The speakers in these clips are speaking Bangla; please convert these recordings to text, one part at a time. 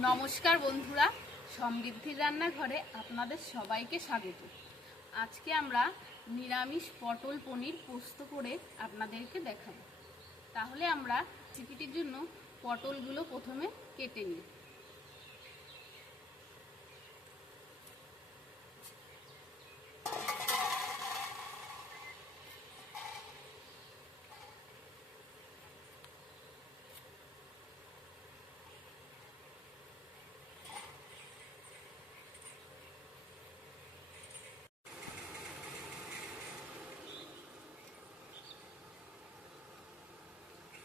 নমস্কার বন্ধুরা, সমৃদ্ধির রান্নাঘরে আপনাদের সবাইকে স্বাগত। আজকে আমরা নিরামিষ পটল পনির পোস্ত করে আপনাদেরকে দেখাবো। তাহলে আমরা রেসিপিটির জন্য পটলগুলো প্রথমে কেটে নিই।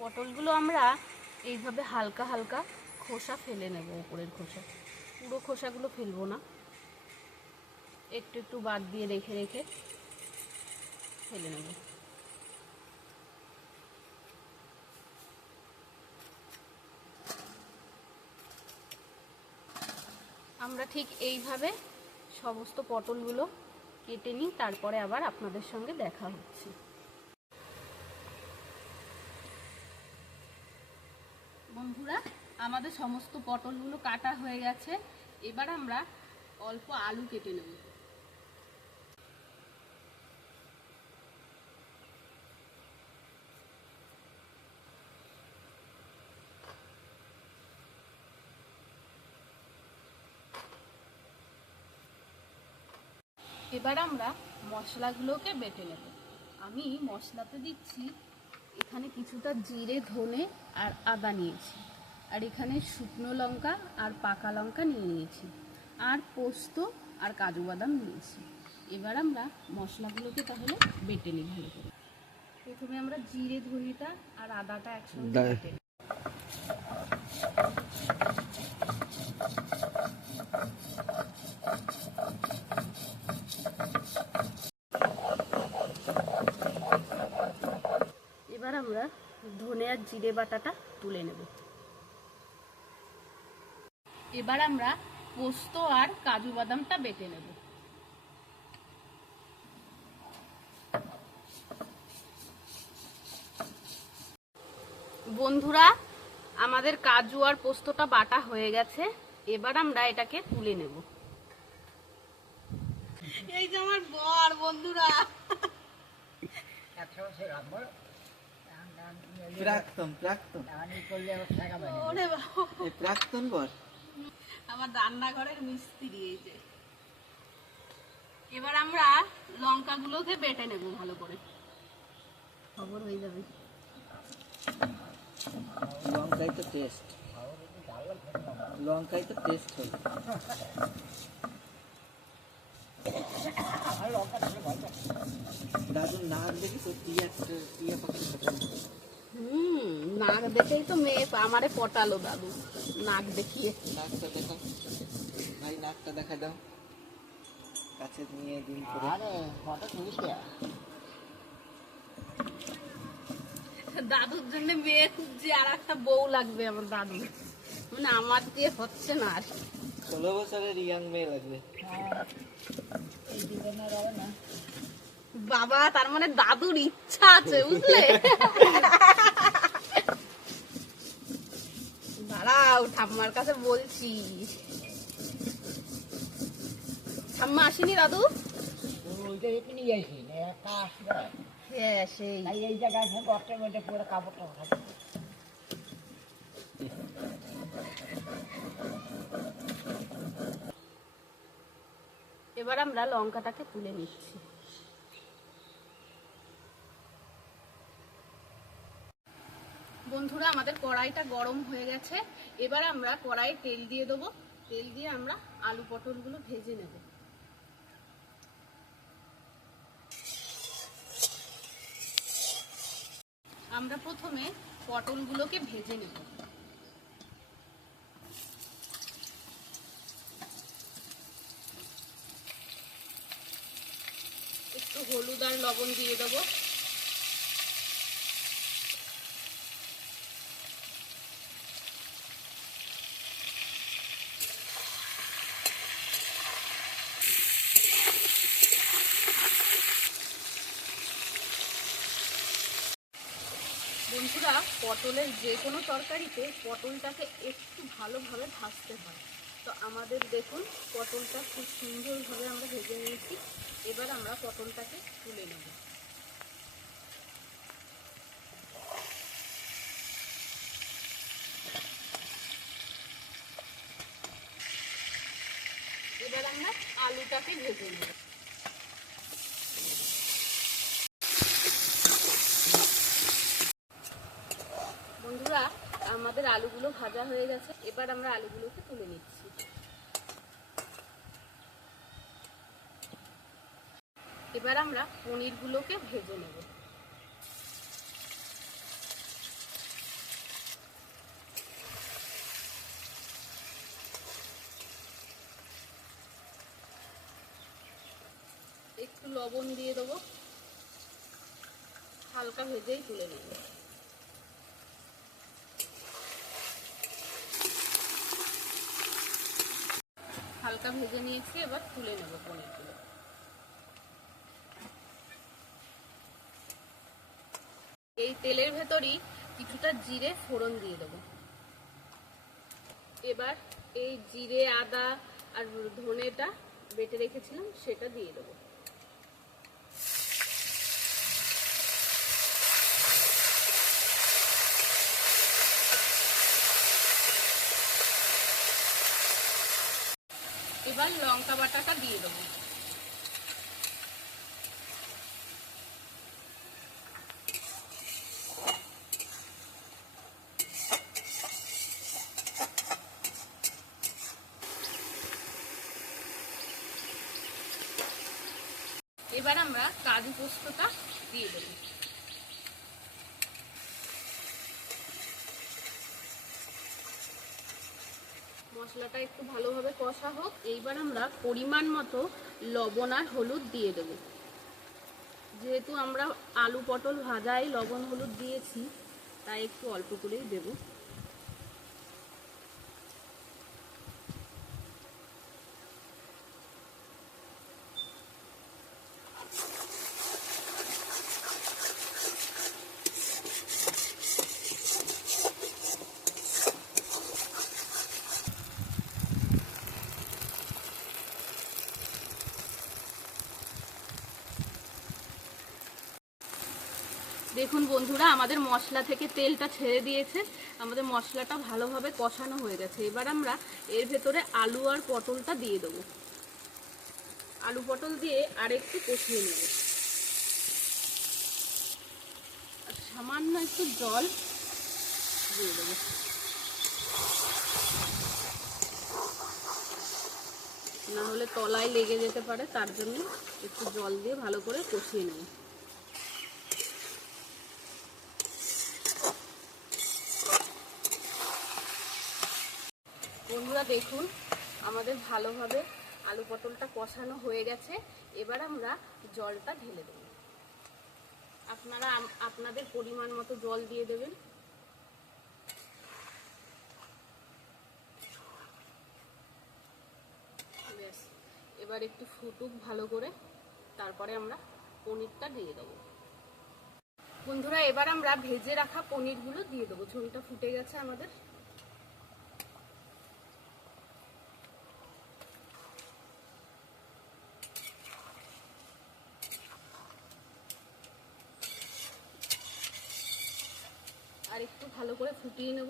পটলগুলো আমরা এইভাবে হালকা হালকা খোসা ফেলে নেব, উপরের খোসা, পুরো খোসাগুলো ফেলবো না, একটু একটু বাদ দিয়ে রেখে রেখে ফেলে নেব। আমরা ঠিক এইভাবে সমস্ত পটলগুলো কেটে নিই, তারপরে আবার আপনাদের সঙ্গে দেখা হচ্ছে। বন্ধুরা, আমাদের সমস্ত পটলগুলো কাটা হয়ে গেছে। এবার আমরা অল্প আলু কেটে নেব। এবার আমরা মশলাগুলোকে বেটে নেব। আমি মশলাতে দিচ্ছি এখানে কিছুটা জিরে, ধনে আর আদা নিয়েছি, আর এখানে শুকনো লঙ্কা আর পাকা লঙ্কা নিয়েছি, আর পোস্ত আর কাজু বাদাম নিয়েছি। এবার আমরা মশলাগুলোকে তাহলে বেটে নিই ভালো করে। প্রথমে আমরা জিরে, ধনেটা আর আদাটা একসঙ্গে বেটে নিই। এবার আমরা ধনে আর জিরে বাটাটা তুলে নেব। এবার আমরা পোস্ত আর কাজু বাদামটা বেটে নেব। বন্ধুরা, আমাদের কাজু আর পোস্তটা বাটা হয়ে গেছে। এবার আমরা এটাকে তুলে নেব। এই যে আমার বর, বন্ধুরা, আমার রান্নাঘরের মিস্ত্রি। এই যে এবার আমরা লঙ্কাগুলোকে বেটে নেব ভালো করে, খবর হয়ে যাবে। লঙ্কাই তো টেস্ট, লঙ্কাই তো টেস্ট হয়। দাদু নাক দেখি তো টিয়া পাখি। নাক দেখেই তো মেয়ে আমারে পটালো দাদু, নাক দেখিয়ে। নাকটা দেখা ভাই, নাকটা দেখা দাও, কাছে নিয়ে দিন। দাদুর জন্য মেয়ে খুঁজছি, আর একটা বউ লাগবে আমার দাদু, মানে আমার দিয়ে হচ্ছে না আর। 16 বছরের ইয়াং মেয়ে লাগবে বাবা, তার মানে দাদুর ইচ্ছা আছে, বুঝলে? দাঁড়াও, ঠাম্মার কাছে বলছি। ঠাম্মা আসেনি দাদু? হ্যাঁ, সেই এই জায়গায় কাপড়টা। এবার আমরা লঙ্কাটাকে তুলে নিচ্ছি। বন্ধুরা, আমাদের কড়াইটা গরম হয়ে গেছে। এবার আমরা কড়াইয়ে তেল দিয়ে দেবো। তেল দিয়ে আমরা আলু পটলগুলো ভেজে নেব। আমরা প্রথমে পটলগুলোকে ভেজে নেব। একটু হলুদ আর লবণ দিয়ে দেবো। বন্ধুরা, পটলের যে কোনো তরকারিতে পটলটাকে একটু ভালোভাবে ভাজতে হয়। তো আমাদের দেখুন পটলটা খুব সুন্দরভাবে আমরা ভেজে নিয়েছি। এবার আমরা পটলটাকে তুলে নেব। এবার আমরা আলুটাকে ভেজে নেব। বন্ধুরা, আমাদের আলুগুলো ভাজা হয়ে গেছে। এবার আমরা আলুগুলোকে তুলে নিচ্ছি। এবার আমরা পনিরগুলোকে ভেজে নেব। একটু লবণ দিয়ে দেবো, হালকা ভেজেই তুলে নেব। হালকা ভেজে নিয়েছি, এবার তুলে নেব পনিরগুলো। এই তেলের ভেতরই কিছুটা জিরে ফোড়ন দিয়ে দেবো। এবার এই জিরে, আদা আর ধনেটা বেটে রেখেছিলাম সেটা দিয়ে দেবো। এবার লঙ্কা বাটাটা দিয়ে দেবো। এবার আমরা কাজু পোস্তটা দিয়ে দেবো। মশলাটা একটু ভালোভাবে কষা হোক। এইবার আমরা পরিমাণ মতো লবণ আর হলুদ দিয়ে দেব। যেহেতু আমরা আলু পটল ভাজায় লবণ হলুদ দিয়েছি, তাই একটু অল্প করেই দেব। দেখুন বন্ধুরা, আমাদের মশলা থেকে তেলটা ছেড়ে দিয়েছে। আমাদের মশলাটা ভালোভাবে কষানো হয়ে গেছে। এবার আমরা এর ভেতরে আলু আর পটলটা দিয়ে দেবো। আলু পটল দিয়ে আর একটু কষিয়ে নেব। আর সামান্য একটু জল দিয়ে দেবো। না হলে তলায় লেগে যেতে পারে, তার জন্য একটু জল দিয়ে ভালো করে কষিয়ে নেব। বন্ধুরা দেখুন, আমাদের ভালোভাবে আলু পটলটা কষানো হয়ে গেছে। এবার আমরা জলটা ঢেলে দেব। আপনারা আপনাদের পরিমাণ মতো জল দিয়ে দেবেন। ব্যাস, এবার একটু ফুটুক ভালো করে, তারপরে আমরা পনিরটা দিয়ে দেবো। বন্ধুরা, এবার আমরা ভেজে রাখা পনিরগুলো দিয়ে দেবো। ঝোলটা ফুটে গেছে আমাদের। আর একটু ভালো করে ফুটিয়ে নেব।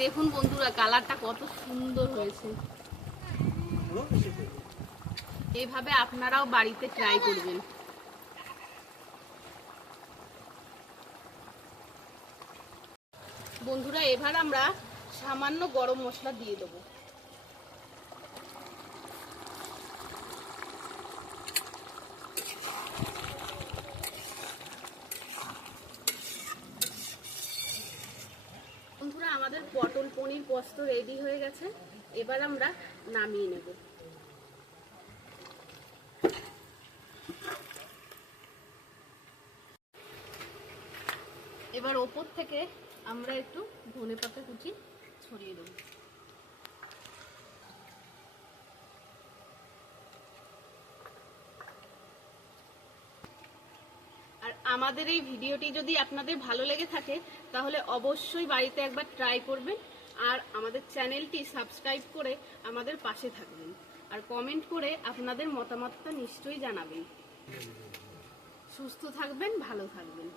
দেখুন বন্ধুরা, কালারটা কত সুন্দর হয়েছে। এইভাবে আপনারাও বাড়িতে ট্রাই করবেন। বন্ধুরা, এবার আমরা সামান্য গরম মশলা দিয়ে দেবো। বন্ধুরা, আমাদের পটল পনির পোস্ত রেডি হয়ে গেছে। এবার আমরা নামিয়ে নেব। এবার ওপর থেকে আমরা একটু ধনেপাতা কুচি ছড়িয়ে দেব। আর আমাদের এই ভিডিওটি যদি আপনাদের ভালো লেগে থাকে তাহলে অবশ্যই বাড়িতে একবার ট্রাই করবেন, আর আমাদের চ্যানেলটি সাবস্ক্রাইব করে আমাদের পাশে থাকবেন, আর কমেন্ট করে আপনাদের মতামতটা নিশ্চয়ই জানাবেন। সুস্থ থাকবেন, ভালো থাকবেন।